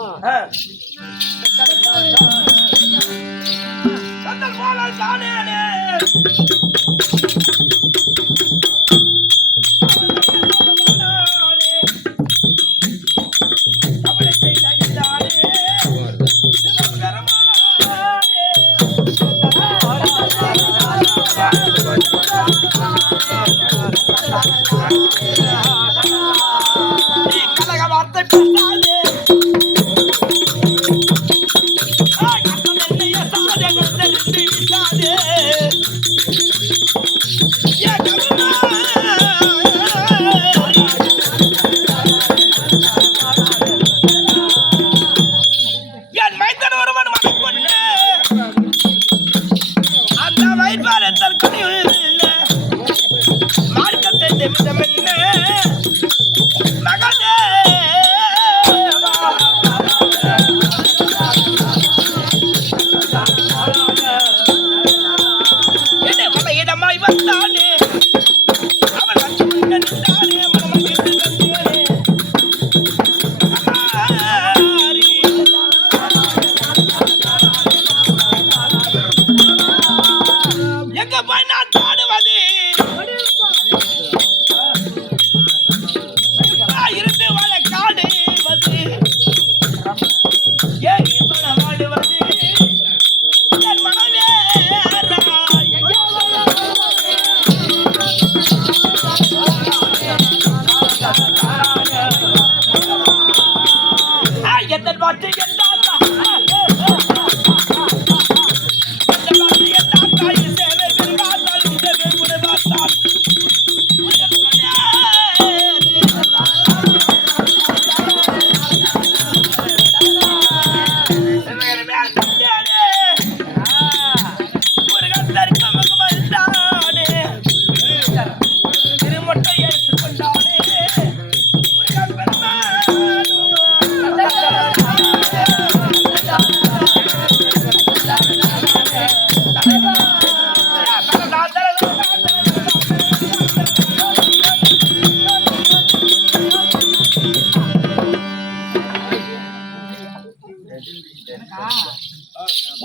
அந்த வைப்பார தற்கொலையுள்ள மார்க்கத்தை தெமிதமென்ன மகனே என்ன மலையிடமாய் வந்தானே அவன் வந்து நின்றானே எங்க போய் நான் பாடுவது இருந்து வள காடு வந்து ஏகி மனமாடுவது என் மனவே எத்தன் பாட்டு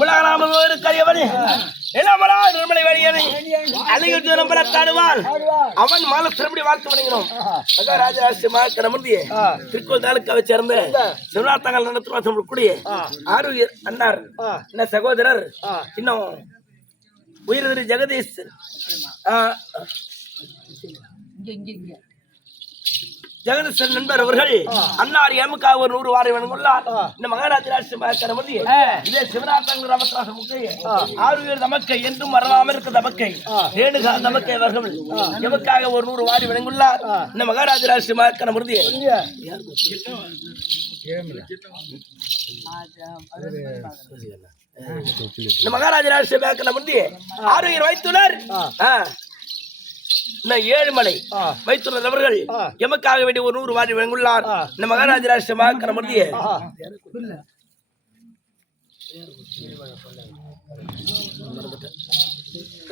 உலகராமன் கரியவனே இளமலா நிர்மலை வழியனை அழகில் திறம்பட தாடுவான் அவன் மாலை திரும்பி வாழ்த்து வணங்கினோம் ராஜராஜ்யமா கிளம்பிய திருக்கோள் தாலுக்காவை சேர்ந்த சிவராத்தங்கள் நடத்துவா கூடிய ஆரோக்கிய அண்ணார் என்ன சகோதரர் இன்னும் உயிரிழந்த ஜெகதீஷ் ஜெகதீசன் நண்பர் அவர்கள் அன்னார் எமுக்கா ஒரு 100 வாரி வழங்குள்ளார். இந்த மகாராஜராஜ்ய இதே சிவராத்தங்கள் ராமதாச முக்கைய ஆறுவேர் தமக்கை என்றும் மறவாமல் இருக்க தமக்கை ரேணுகா தமக்கை அவர்கள் எமுக்காக ஒரு 100 வாரி வழங்குள்ளார். இந்த மகாராஜராஜ்ய மருதிய இந்த மகாராஜராஜ்ய முந்திய ஆறுயிர் வைத்துனர் ஏழுமலை வைத்துள்ள அவர்கள் எமக்காக வேண்டிய ஒரு 100 வாரி வழங்குள்ளார். இந்த மகாராஜராஜ்ய முந்திய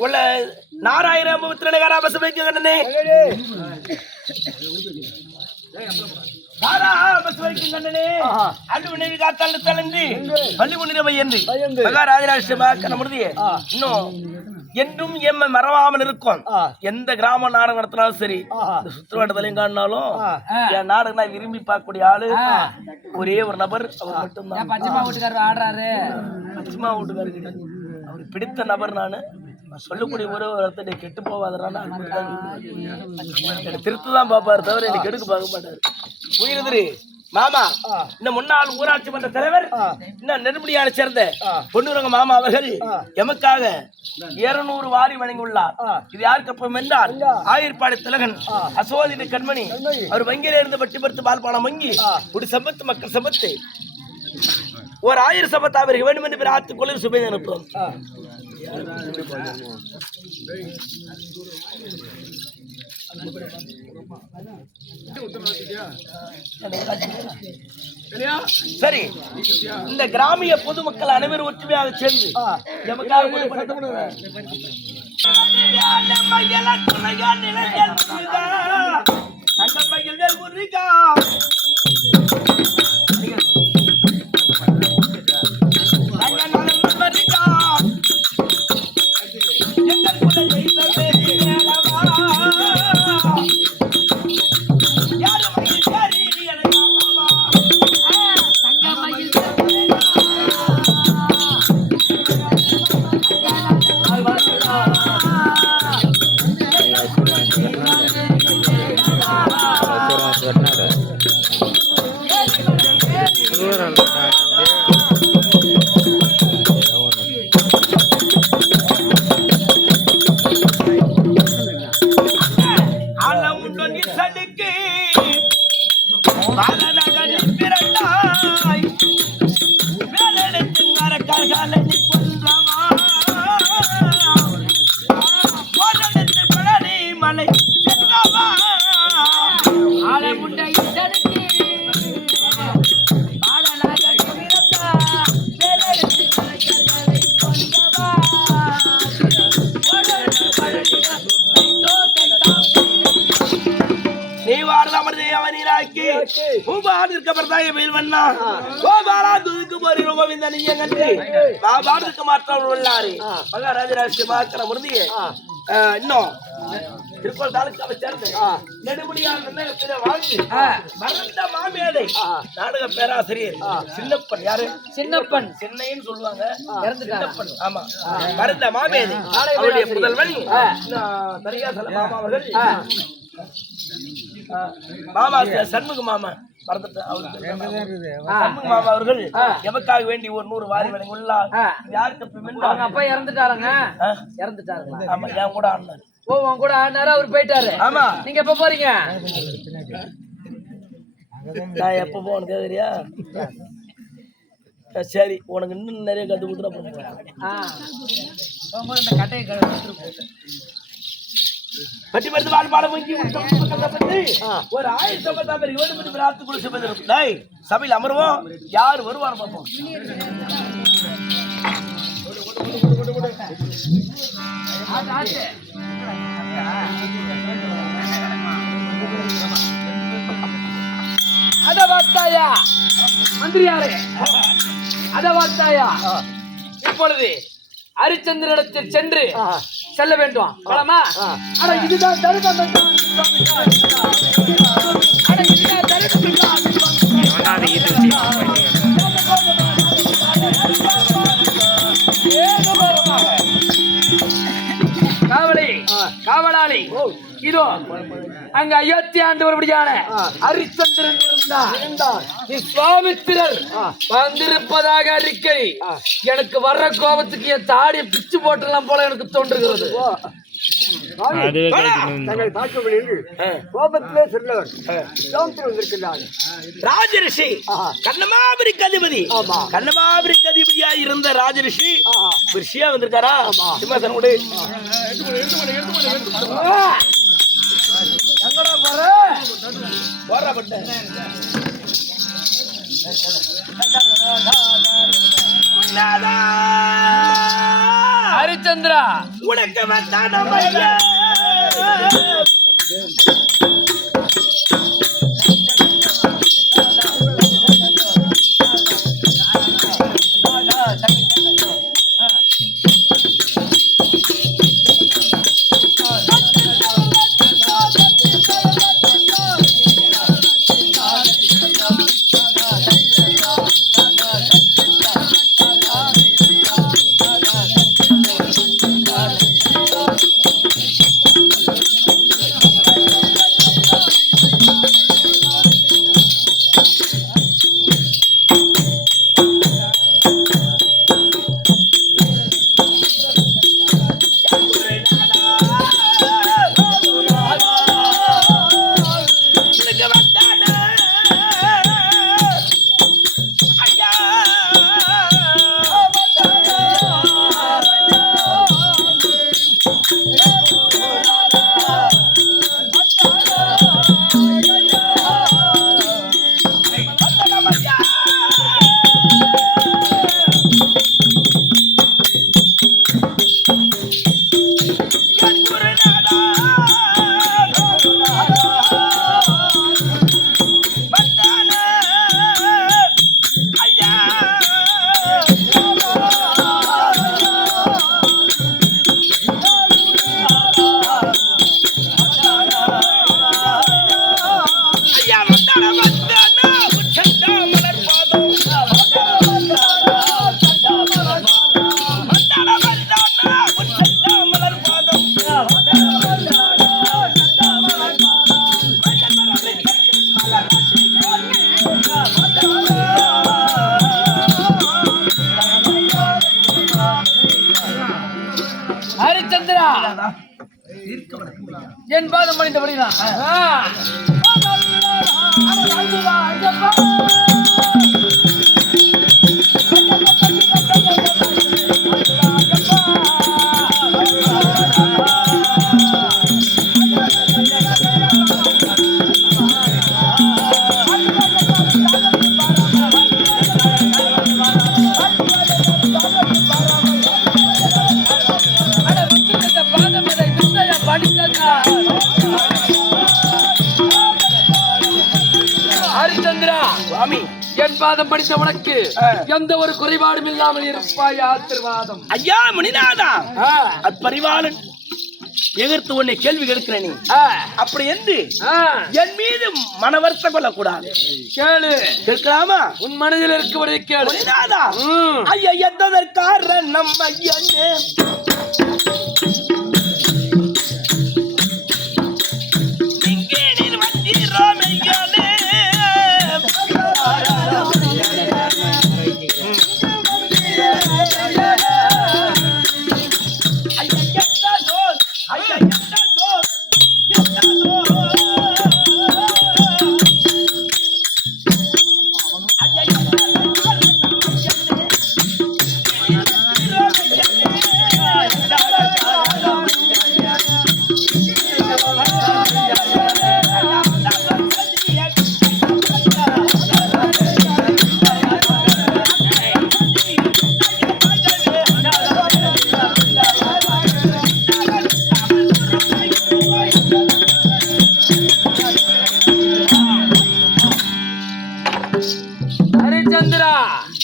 உள்ள நாராயண பசுமைக்கு கண்ணனே இன்னும் என்றும் எம்ம மறவாமல் இருக்கும். எந்த கிராம நாடகம் நடத்தினாலும் சரி, சுற்றுவட்டத்திலையும் காணாலும் என் நாடகம் நான் விரும்பி பார்க்கக்கூடிய ஆளு ஒரே ஒரு நபர், அவர் மட்டும்தான். பச்சைமா வீட்டுக்காரர் ஆடுறாரு, பச்சைமா வீட்டுக்காரர் அவர் பிடித்த நபர். நானு சொல்லக்கூடிய ஒரு வார்த்தை கெட்டு போவாதனால திருத்துதான் பாப்பாரு தவிர எனக்கு கெடுக்க பார்க்க மாட்டாரு. உயிரிதிரி மாமா இந்த முன்னாள் ஊராட்சி மன்ற தலைவர் இன்னும் நெருமுடியான சேர்ந்த பொன்னுரங்க மாமா அவர்கள் எமக்காக 200 வாரி வழங்கியுள்ளார். இது யாருக்கு அப்பம் என்றால் ஆயிரப்பாடி திலகன் அசோதிட கண்மணி அவர் வங்கியில இருந்து பட்டி படுத்து பால்பானம் வங்கி ஒரு சம்பத்து மக்கள் சம்பத்து ஒரு 1000 சம்பத்து அவருக்கு வேண்டும் என்று ஆத்துக் கொள்ள சுபை அனுப்பும். சரி, இந்த கிராமிய பொதுமக்கள் அனைவரும் ஒற்றுமையாக சேர்ந்து பழனி கொன்றவா போதனத்து பழனி மலை சென்றவா ஆலமுண்டை தடுக்கி பாடலாக குமிரத்தா வேலெடுத்து கலைஞர்களை கொண்டவா போதனத்து பழனி நீ வாரதாமதே அவனிராக்கி பூபாதிற்கு பரதாய மேல்வண்ணா கோபாலா துதுக்கு போரி ரோகவிந்த நீயங்கன்றி பாபாதிற்கு மாற்றவர் உள்ளாரே மகாராஜராஜ மாக்கற முருதியே இன்னும் திருப்பூர் தாலுக்காவை சேர்ந்து நெடுமுடியார் நிர்ணயத்திலே வாழ்ந்து மறந்த மாமேதை நாடக பேராசிரியர் சின்னப்பன் யாரு சின்னப்பன் சென்னைன்னு சொல்லுவாங்க சின்னப்பன் ஆமா மறந்த மாமேதை அவருடைய முதல்வன் சரியா சொல்ல மாமா அவர்கள் மாமா சண்முக மாமா சண்முக மாமா அவர்கள் எமக்காக வேண்டி ஒரு 100 வாரி வழங்கியுள்ளார். யாருக்கு அப்பா இறந்துட்டாருங்க இறந்துட்டாருங்க ஆமா என் கூட ஆடினாரு. ஓ உன் கூட ஆடினாரு அவர் போயிட்டாரு. ஆமா நீங்க எப்ப போறீங்க? நான் எப்ப போகணும் கேக்குறியா? சரி உனக்கு இன்னும் நிறைய கத்து கொடுத்துட பட்டி மருந்து வாழ் பாட ஒரு 1000 சபையில் அமர்வோம். யார் வருவார் பார்ப்போம். அத வார்த்தாயா மந்திரியாரே, அத வார்த்தாயா இப்பொழுது ஹரிச்சந்திரனிடத்தில் சென்று செல்ல வேண்டும். பலமா ஆனா இதுதான் தருணம். காவலாளி இதோ அங்க அயோத்தி ஆண்டவருடையான ஹரிச்சந்திரன் இருந்தார். விஸ்வாமித்திரர் வந்திருப்பதாக அறிக்கை. எனக்கு வர்ற கோபத்துக்கு என் தாடியை பிச்சு போட்டலாம் போல எனக்கு தோன்றுகிறது. கோபத்திலே சென்றவர் வந்திருக்கிறார். ராஜரிஷி கண்ணமாபுரிக்கு அதிபதி, கண்ணமாபுரிக்கு அதிபதியா இருந்த ராஜரிஷி ரிஷியா வந்திருக்காரா? சிம்மாசனம் கொடு. ஹரிச்சந்திரா உனக்கு வந்தான ஹரிச்சந்திரா என் பாதம் மணிந்தபடிதான் ஆசீர்வாதம் படித்த உனக்கு எந்த ஒரு குறைபாடும் இல்லாமல் இருப்பாய். ஆசீர்வாதம். ஐயா முனிநாதா, அப்பரிவாளன் எதிர்த்து உன்னை கேள்வி கேட்கிறேன். நீ அப்படி என்று என் மீது மன வருத்தம் கொள்ளக்கூடாது. கேளு. கேட்கலாமா? உன் மனதில் இருக்கபடி கேளு. முனிநாதா, ஐயா எந்ததற்காரன் நம்ம ஐயனே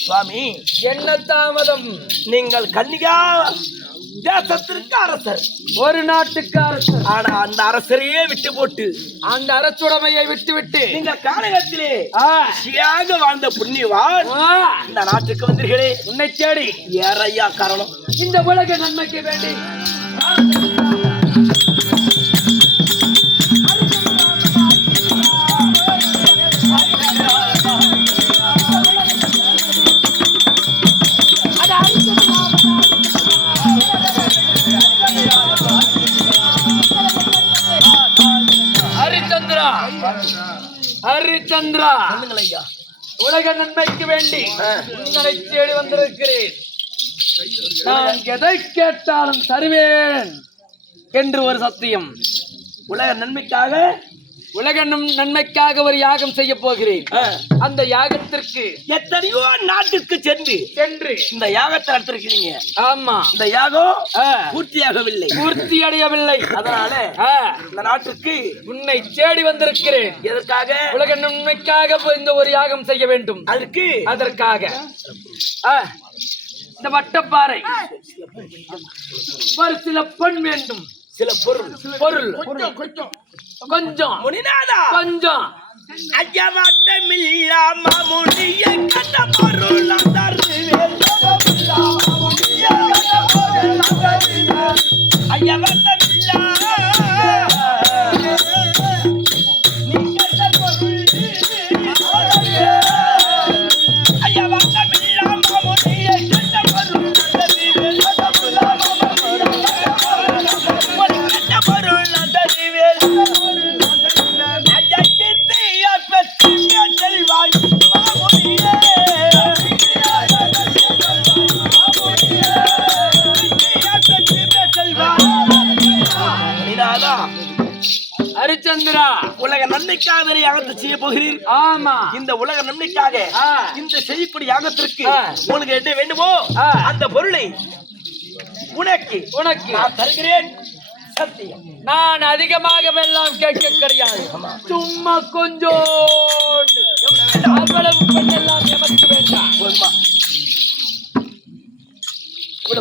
சுவாமி, என்ன தாமதம்? நீங்கள் கன்னிகா தேசத்திற்கு அரசர், ஒரு நாட்டுக்கு அரசர். ஆனா அந்த அரசரையே விட்டு போட்டு அந்த அரசுடைமையை விட்டு நீங்க கானகத்திலே சியாக வாழ்ந்த புண்ணியவான் இந்த நாட்டுக்கு வந்தீர்களே, உன்னை தேடி. ஏறையா காரணம்? இந்த உலக நன்மைக்கு வேண்டி ஹரிச்சந்திரா, உலக நன்மைக்கு வேண்டி உங்களை தேடி வந்திருக்கிறேன். நான் எதை கேட்டாலும் தருவேன் என்று ஒரு சத்தியம். உலக நன்மைக்காக, உலக நன்மைக்காக ஒரு யாகம் செய்ய போகிறேன். அந்த யாகத்திற்கு எத்தனையோ நாட்டிற்கு சென்று இந்த யாகத்தை நடத்திருக்கிறீங்க. ஆமா, இந்த யாகம் பூர்த்தியாகவில்லை, பூர்த்தி அடையவில்லை. அதனால இந்த நாட்டுக்கு உன்னை தேடி வந்திருக்கிறேன். எதற்காக? உலக நன்மைக்காக இந்த ஒரு யாகம் செய்ய வேண்டும். அதற்காக இந்த வட்டப்பாறை, ஒரு சில பொன் வேண்டும், சில பொருள் கொஞ்சம். முனிநாதா, கொஞ்சம் அஜவாட்டமில்லாம முடிய கட்ட பொருள் ஹரிச்சந்திரா, உலக நன்மைக்காக யாகத்தை செய்ய போகிறீர். ஆமா, இந்த உலக நன்மைக்காக இந்த செய்யக்கூடிய யாகத்திற்கு உங்களுக்கு என்ன வேண்டுமோ அந்த பொருளை உனக்கு நான் தருகிறேன். சத்தியம். நான் அதிகமாக எல்லாம் கேட்க கிடையாது, சும்மா கொஞ்சம். அவ்வளவு பெண்ணெல்லாம் எமக்கு வேண்டாம். போதுமா?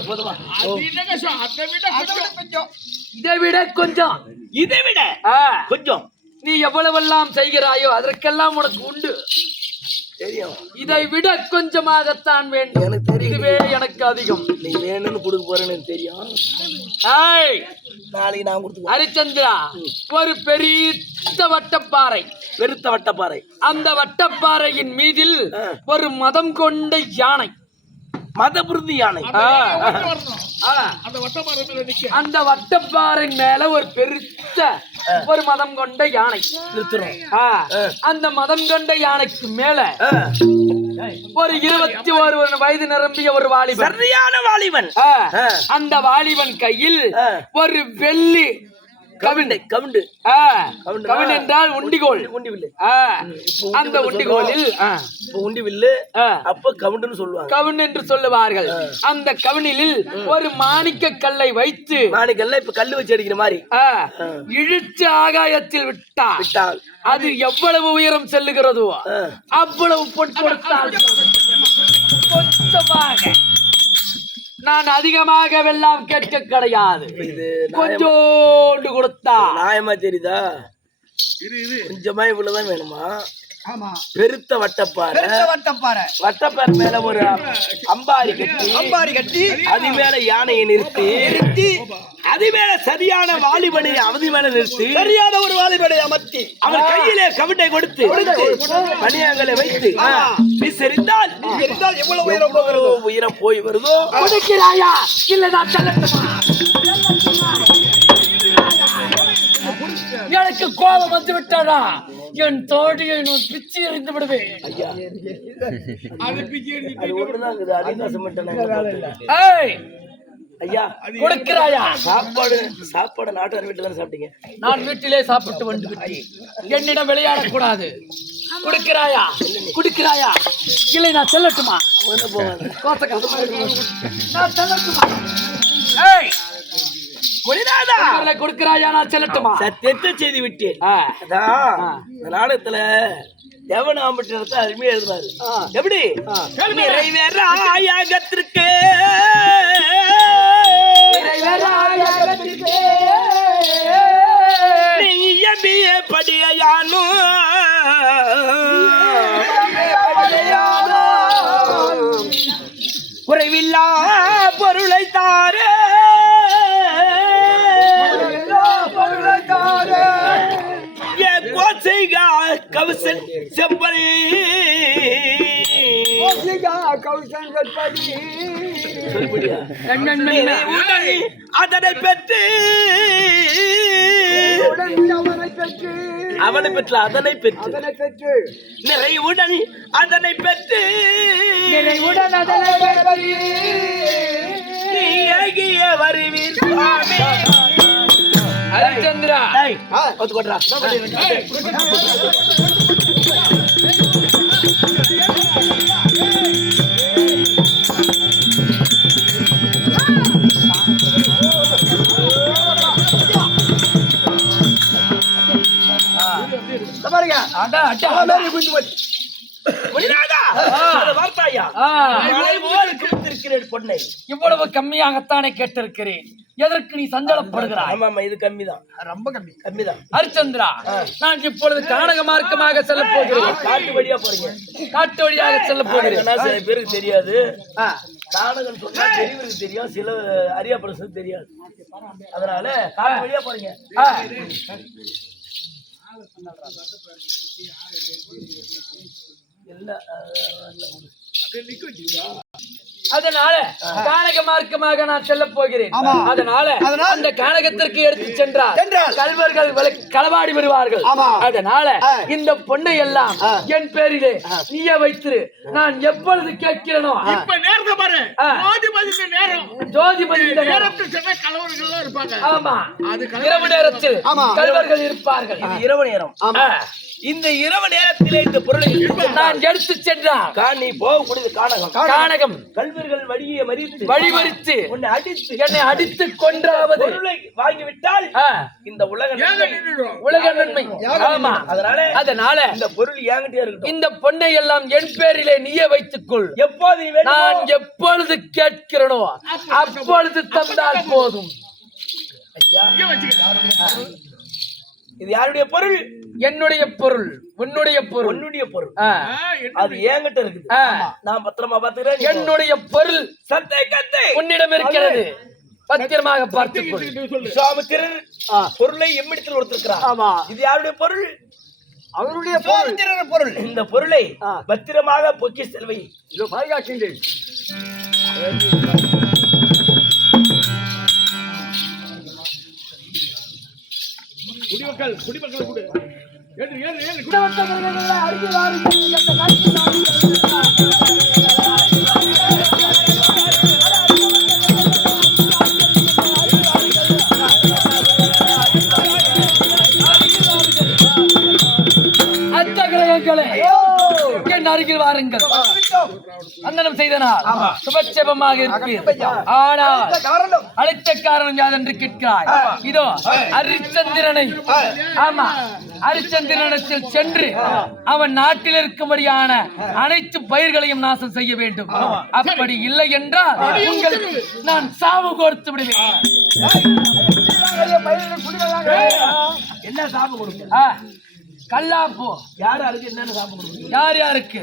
போதுமா? இதை விட கொஞ்சம், இதை விட கொஞ்சம். நீ எவ்வளவெல்லாம் செய்கிறாயோ அதற்கெல்லாம் உனக்கு உண்டு. தெரியும். இதை விட கொஞ்சமாகத்தான் வேண்டும். எனக்கு தெரியும். இதுவே எனக்கு அதிகம். நீ வேணும்னு கொடுக்க போறேன்னு தெரியும். நாளைக்கு நான் கொடுத்து. ஹரிச்சந்திரா, ஒரு பெரிய வட்டப்பாறை, பெருத்த வட்டப்பாறை. அந்த வட்டப்பாறையின் மீதில் ஒரு மதம் கொண்ட யானை, மதபுருதி யானை. அந்த வட்டப்பாறை மேல ஒரு பெருத்த ஒரு மதம் கொண்ட யானை நிறுத்துறோம். அந்த மதம் கொண்ட யானைக்கு மேல ஒரு 21 வயது நிரம்பிய ஒரு வாலிபன், சரியான வாலிபன். அந்த வாலிபன் கையில் ஒரு வெள்ளி கவிண்டை கவுண்டு கவின் என்றால் உண்டிகோல். உண்டிவில்லு. அந்த உண்டிகோலில் உண்டிவில்லு அப்ப கவுண்டுன்னு சொல்லுவாங்க. கவின் என்று சொல்லுவார்கள். அந்த கவினில் ஒரு மாணிக்க கல்லை வைத்து மாணிக்கல்ல இப்ப கல்லு வச்சு அடிக்கிற மாதிரி இழுத்து ஆகாயத்தில் விட்டால் அது எவ்வளவு உயரம் செல்லுகிறதோ அவ்வளவு பொன் கொடுத்தால் கொஞ்சமாக. நான் அதிகமாக வெல்லாம் கேட்க கிடையாது. கொஞ்சோண்டு கொடுத்தா நியாயமா தெரியுதா? கொஞ்சமா இவ்வளவுதான் வேணுமா? பெருத்த வட்டப்பாறை வட்டப்பாறை மேல ஒரு அம்பாரி கட்டி அது மேல யானையை நிறுத்தி அது மேல சரியான வாலிபனை அவதி மேல நிறுத்தி சரியான ஒரு வாலிபனை அமர்த்தி அவன் கையிலே கவிட்டை கொடுத்து பணியாங்களை வைத்து விசரித்தால் எவ்வளவு உயரம் போய் வருதோ இல்லதான் எனக்கு கோபம் வந்து விட்டானா என் தோழியை நான் பிச்சு எறிந்து விடுவேன். ஐயா கொடுக்கிறாயா? சாப்பாடு நாட்டார் வீட்டுல தானே சாப்பிட்டீங்க? நான் வீட்டிலே சாப்பிட்டு வந்து விட்டேன். என்னிடம் விளையாடக்கூடாது. கொடுக்கிறாயா? கொடுக்கிறாயா? இல்லை நான் செல்லட்டுமா? நான் செல்லட்டுமா? கொடுக்கிறாயா? நான் செல்லட்டுமா? சத்தியத்தை செய்து விட்டேன். இந்த நாடகத்துல தேவனாம்பட்டினத்தை அருமையா எழுதுறாரு. எப்படி நிறைவேறாயகத்திற்கு படியானோ குறைவில்லா பொருளை தாரே கவுசன் செம்பரி அதனை பெற்று அவனை பெற்று அதனை பெற்று நிறைவுடன் அதனை பெற்று நிறைவுடன் அதனை பெற்று வருவீர் ஹரிச்சந்திரா இவ்வளவு கம்மியாகத்தானே கேட்டிருக்கிறேன். எதற்கு நீ சஞ்சலப்படுகிறாய்? இது கம்மிதான், ரொம்ப கம்மிதான். ஹரிச்சந்திரா, நான் இப்பொழுது கானக மார்க்கமாக செல்ல போகிறேன். காட்டு வழியா போறீங்க? காட்டு வழியாக செல்ல போகிறேன். சில பேருக்கு தெரியாது. கானகம் சொன்னா பெரியவருக்கு தெரியும், சில அரியா பிரசனுக்கு தெரியாது. அதனால காட்டு வழியா போறீங்க. அதனால கானக மார்க்கமாக நான் செல்ல போகிறேன். அதனால அந்த கானகத்திற்கு எடுத்து சென்றால் கல்வர்கள் களவாடி வருவார்கள். அதனால இந்த பொண்ணை எல்லாம் என் பேரிலே நீயே வைத்திரு. நான் எப்பொழுது கேட்கிறேனோ ஜோதிபதி ஆமா இரவு நேரத்தில் கல்வர்கள் இருப்பார்கள். இரவு நேரம். இந்த இரவு நேரத்திலே இந்த பொருளை நான் எடுத்து சென்றால் நீ போகக்கூடியது கானகம். கானகம் கல்வர்கள் வழிமறித்து என்னை அடித்து கொன்றாவது பொருளை வாங்கிவிட்டால் இந்த உலக நன்மை. ஆமா அதனால இந்த பொருள் என்கிட்டே இருக்கட்டும். இந்த பொண்ணை எல்லாம் என் பேரிலே நீயே வைத்துக்கொள். எப்போது நான் எப்பொழுது கேட்கிறேனோ அப்பொழுது தந்தால் போதும். இது யாருடைய பொருள்? என்னுடைய பொருள். உன்னுடைய பொருள். அது என்கிட்ட இருக்குது. நான் பத்திரமா பாத்துக்கிறேன். என்னுடைய பொருள் சத்தை கத்தை உன்னிடம் இருக்கிறது. பத்திரமாக பார்த்துக்கொள். சுவாமித்திரர் பொருளை எம்மிடத்தில் கொடுத்திருக்கிறார். இது யாருடைய பொருள்? அவருடைய பொருள். இந்த பொருளை பத்திரமாக பொக்கி செல்வை பாதுகாக்கின்றேன். குடிமக்கள் கூட வந்தனம் செய்தனால் சுபட்சேபமாக இருப்பீர். ஆனால் அழைத்த காரணம் யாதென்று கேட்கிறாய். இதோ ஹரிச்சந்திரனை, ஆமா ஹரிச்சந்திரனிடத்தில் சென்று அவன் நாட்டில் இருக்கும்படியான அனைத்து பயிர்களையும் நாசம் செய்ய வேண்டும். அப்படி இல்லை என்றால் உங்களுக்கு நான் சாவு கொடுத்து விடுவேன். என்ன சாப்பிட கொடுக்க? கல்லாப்போ யாருக்கு என்னன்னு சாப்பிட கொடுக்க? யார் யாருக்கு?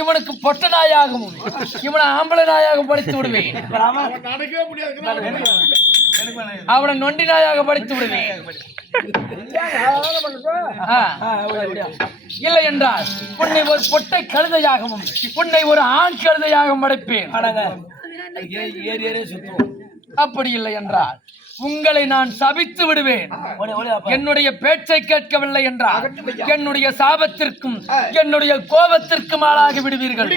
இவனுக்கு பொட்ட நாயாகவும் இவனை ஆம்பளை நாயாகவும் படித்து விடுவேன். அவனை நொண்டி நாயாக படித்து விடுவேன். இல்லை என்றால் உன்னை ஒரு பொட்டை கழுதையாகவும் உன்னை ஒரு ஆண் கழுதையாகவும் படைப்பேன். அப்படி இல்லை என்றால் உங்களை நான் சபித்து விடுவேன். என்னுடைய பேச்சை கேட்கவில்லை என்றால் என்னுடைய சாபத்திற்கும் என்னுடைய கோபத்திற்கும் ஆளாகி விடுவீர்கள்.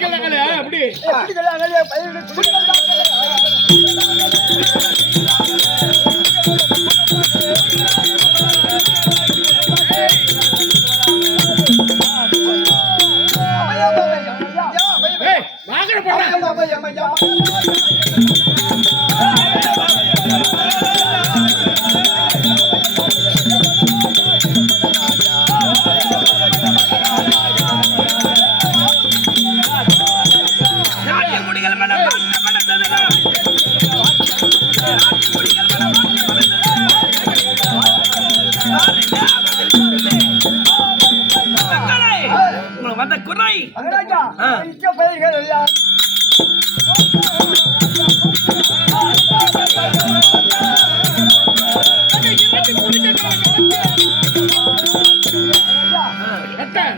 வந்த குறை பயிர்கள் எல்லாம்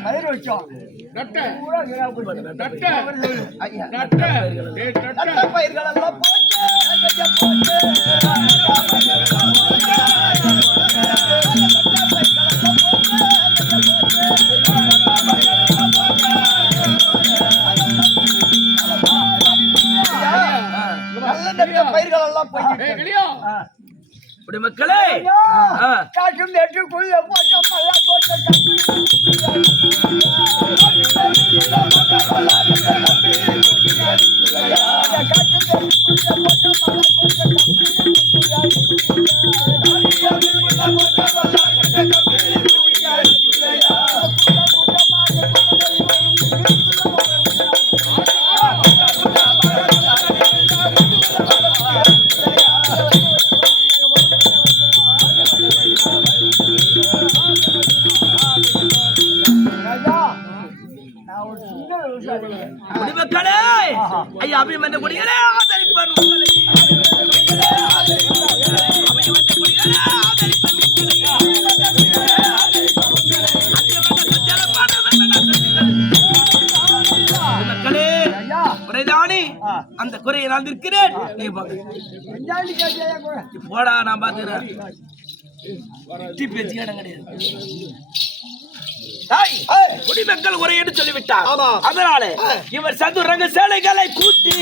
பயிர் வச்சோம். பயிர்கள் எல்லாம் பயிர்கள் எல்லாம் மக்களே காற்றும் நேற்றுக்குள்ள போட்டோம் குடிமக்களே, ஐயா அபிமன்ய குடிகளே ஆதரிப்பன் உங்களை. மக்களே, குறைதானே அந்த குறையை நான் இருக்கிறேன். போடா, நான் பாத்துக்கிறேன். பேச்சு இடம் கிடையாது. குடிமக்கள் உரை என்று சொல்லிவிட்டார். அதனால இவர் சதுரங்க சேலைகளை கூட்டி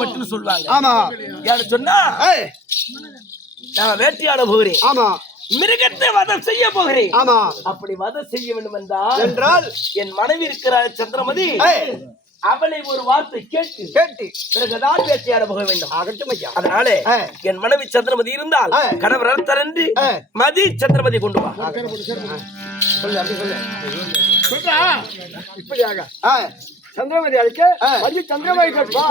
மட்டும் சொல்வாங்க. ஆமா, யாரு சொன்னா நான் வேட்டையாட போகிறேன். ஆமா, மிருகத்தை வதம் செய்ய போகிறேன். ஆமா, அப்படி வதம் செய்ய வேண்டும் என்றால் என் மனைவி இருக்கிறார் சந்திரமதி, அவளை ஒரு வார்த்தை கேட்டு பிறகுதான் வேட்டையாட போக வேண்டும். அதனால என் மனைவி சந்திரமதி இருந்தால் கணவர் தரண்டு மதி சந்திரமதி கொண்டு வா. இப்படியாக சந்திரமதி அழைக்க சந்திரமதி கேட்பா.